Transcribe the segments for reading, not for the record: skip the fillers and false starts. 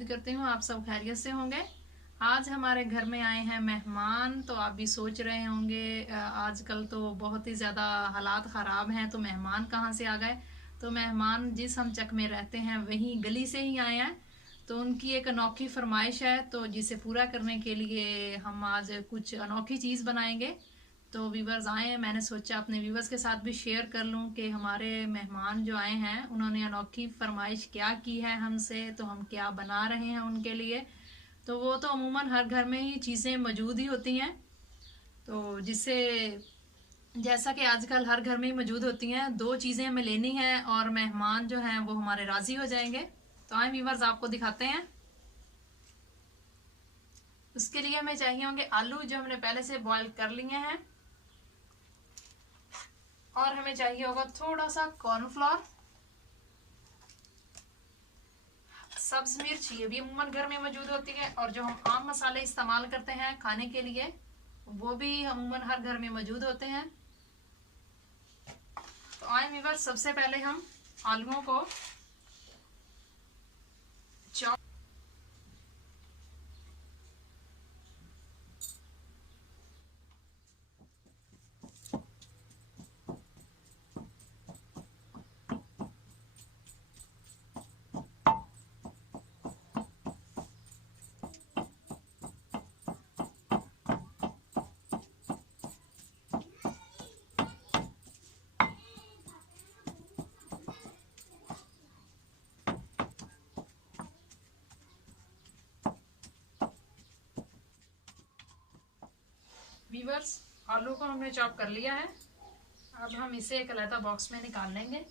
उम्मीद करती हूँ आप सब खैरियत से होंगे। आज हमारे घर में आए हैं मेहमान, तो आप भी सोच रहे होंगे आजकल तो बहुत ही ज़्यादा हालात ख़राब हैं, तो मेहमान कहाँ से आ गए। तो मेहमान जिस हम चक में रहते हैं वहीं गली से ही आए हैं, तो उनकी एक अनोखी फरमाइश है, तो जिसे पूरा करने के लिए हम आज कुछ अनोखी चीज़ बनाएंगे। तो व्यूवर्स आए हैं, मैंने सोचा अपने व्यूवर्स के साथ भी शेयर कर लूं कि हमारे मेहमान जो आए हैं उन्होंने अनोखी फरमाइश क्या की है हमसे, तो हम क्या बना रहे हैं उनके लिए। तो वो तो अमूमन हर घर में ही चीज़ें मौजूद ही होती हैं, तो जिससे जैसा कि आजकल हर घर में ही मौजूद होती हैं, दो चीज़ें हमें लेनी है और मेहमान जो हैं वो हमारे राज़ी हो जाएंगे। तो आए व्यूवर्स आपको दिखाते हैं। उसके लिए हमें चाहिए होंगे आलू, जो हमने पहले से बॉईल कर लिए हैं, और हमें चाहिए होगा थोड़ा सा कॉर्नफ्लोर, सब्ज मिर्च, ये भी अमूमन घर में मौजूद होती है, और जो हम आम मसाले इस्तेमाल करते हैं खाने के लिए वो भी अमूमन हर घर में मौजूद होते हैं। तो आए व्यूअर्स, सबसे पहले हम आलूओं को चॉप व्यूअर्स, आलू को हमने चॉप कर लिया है। अब हम इसे एक अलग बॉक्स में निकाल लेंगे।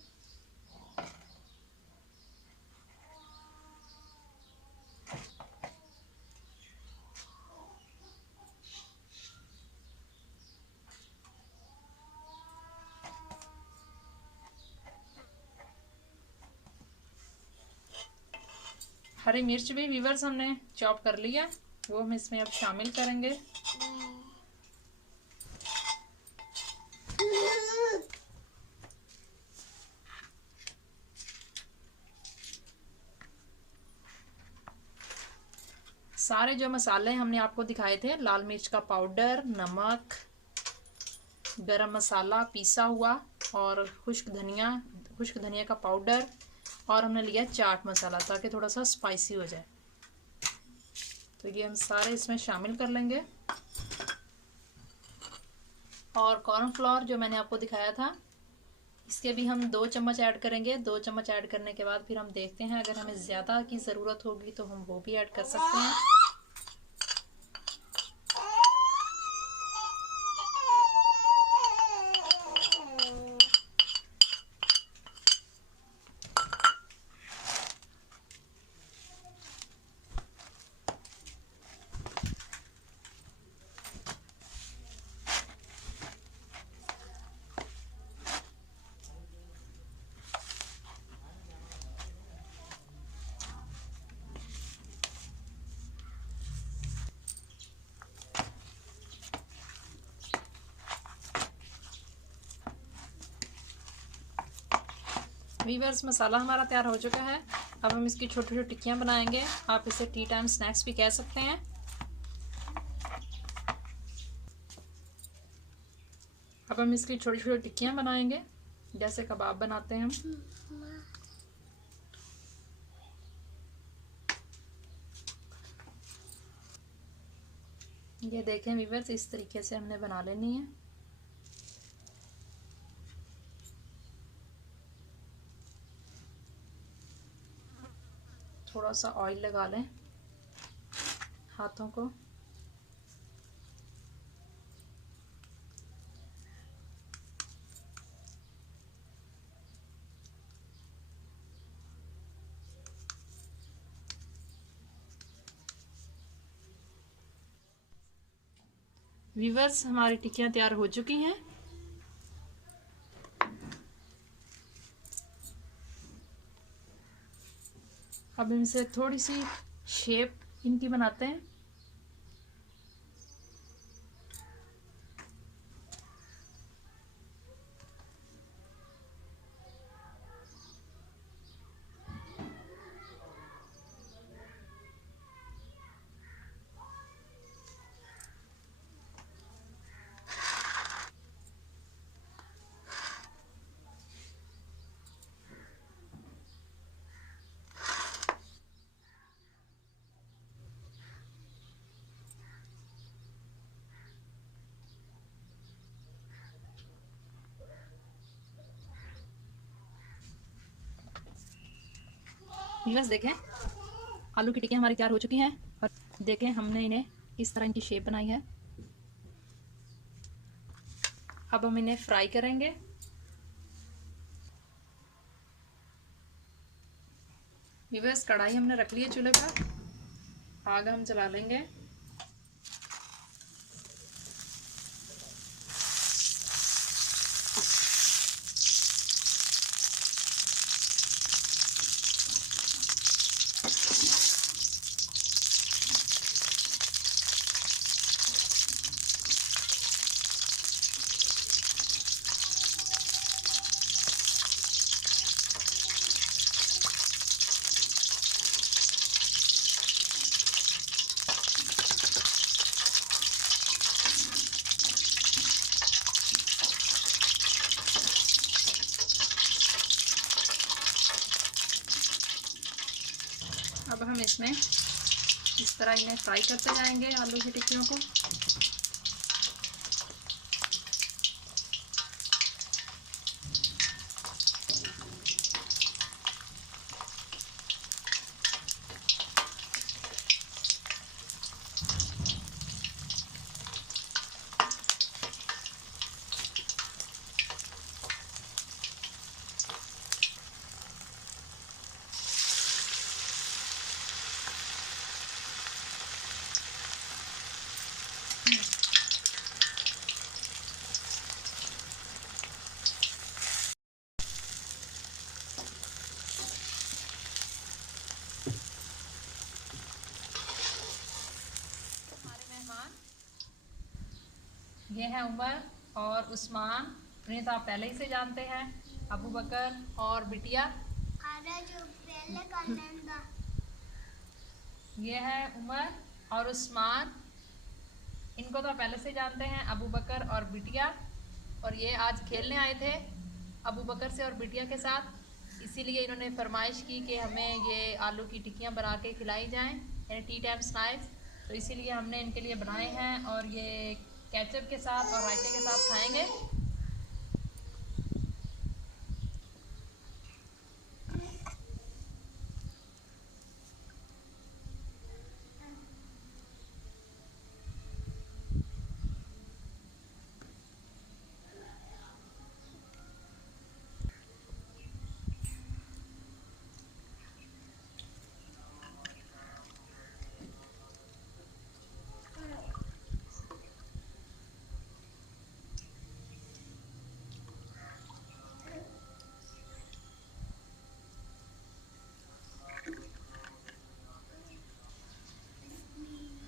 हरी मिर्च भी व्यूअर्स हमने चॉप कर लिया, वो हम इसमें अब शामिल करेंगे। सारे जो मसाले हमने आपको दिखाए थे, लाल मिर्च का पाउडर, नमक, गरम मसाला पीसा हुआ, और खुश्क धनिया का पाउडर, और हमने लिया चाट मसाला ताकि थोड़ा सा स्पाइसी हो जाए। तो ये हम सारे इसमें शामिल कर लेंगे। और कॉर्नफ्लोर जो मैंने आपको दिखाया था, इसके भी हम 2 चम्मच ऐड करेंगे। 2 चम्मच ऐड करने के बाद फिर हम देखते हैं, अगर हमें ज़्यादा की ज़रूरत होगी तो हम वो भी ऐड कर सकते हैं। वीवर्स, मसाला हमारा तैयार हो चुका है। अब हम इसकी छोटी छोटी टिक्कियाँ बनाएंगे। आप इसे टी टाइम स्नैक्स भी कह सकते हैं। अब हम इसकी छोटी छोटी टिक्कियाँ बनाएंगे, जैसे कबाब बनाते हैं हम। ये देखें वीवर्स, इस तरीके से हमने बना लेनी है। थोड़ा सा ऑयल लगा लें हाथों को। वीवर्स, हमारी टिक्कियाँ तैयार हो चुकी हैं। अब इनसे थोड़ी सी शेप इनकी बनाते हैं। व्यूअर्स देखें, आलू की टिक्कियाँ हमारी तैयार हो चुकी हैं और देखें हमने इन्हें किस तरह इनकी शेप बनाई है। अब हम इन्हें फ्राई करेंगे। व्यूअर्स कढ़ाई हमने रख ली है चूल्हे पर, आग हम जला लेंगे। अब हम इसमें इस तरह इन्हें फ्राई करते जाएंगे आलू की टिक्कियों को। ये हैं उमर और उस्मान, इन्हें तो आप पहले ही से जानते हैं, अबू बकर और बिटिया। ये है उमर और उस्मान, इनको तो पहले से जानते हैं, अबू बकर और बिटिया। और ये आज खेलने आए थे अबू बकर से और बिटिया के साथ, इसीलिए इन्होंने फरमाइश की कि हमें ये आलू की टिक्कियाँ बना के खिलाई जाएं, यानी टी टाइम स्नैक्स। तो इसीलिए हमने इनके लिए बनाए हैं और ये केचप के साथ और रायते के साथ खाएंगे।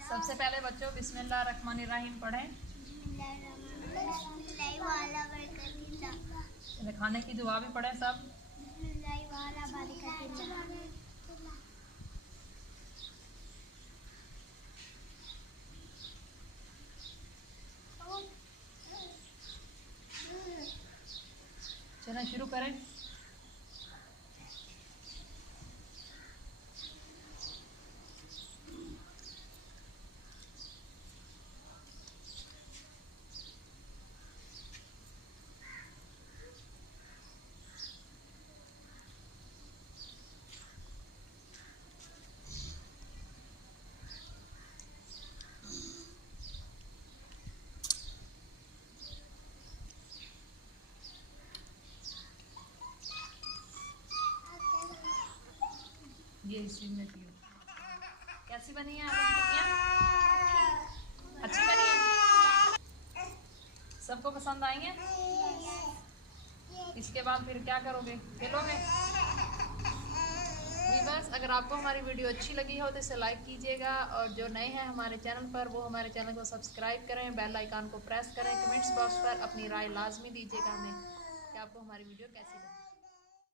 सबसे पहले बच्चों बिस्मिल्लाहिर्रहमानिर्रहीम पढ़ें। खाने की दुआ भी पढ़ें सब। चलें शुरू करें। ये इसी में कैसी बनी है आलू की टिक्कियाँ? अच्छी बनी है? सबको पसंद आई है? इसके बाद फिर क्या करोगे, खेलोगे? बस अगर आपको हमारी वीडियो अच्छी लगी हो तो इसे लाइक कीजिएगा और जो नए हैं हमारे चैनल पर वो हमारे चैनल को सब्सक्राइब करें, बेल आइकन को प्रेस करें, कमेंट्स बॉक्स पर अपनी राय लाजमी दीजिएगा हमें कि आपको हमारी वीडियो कैसी लगी।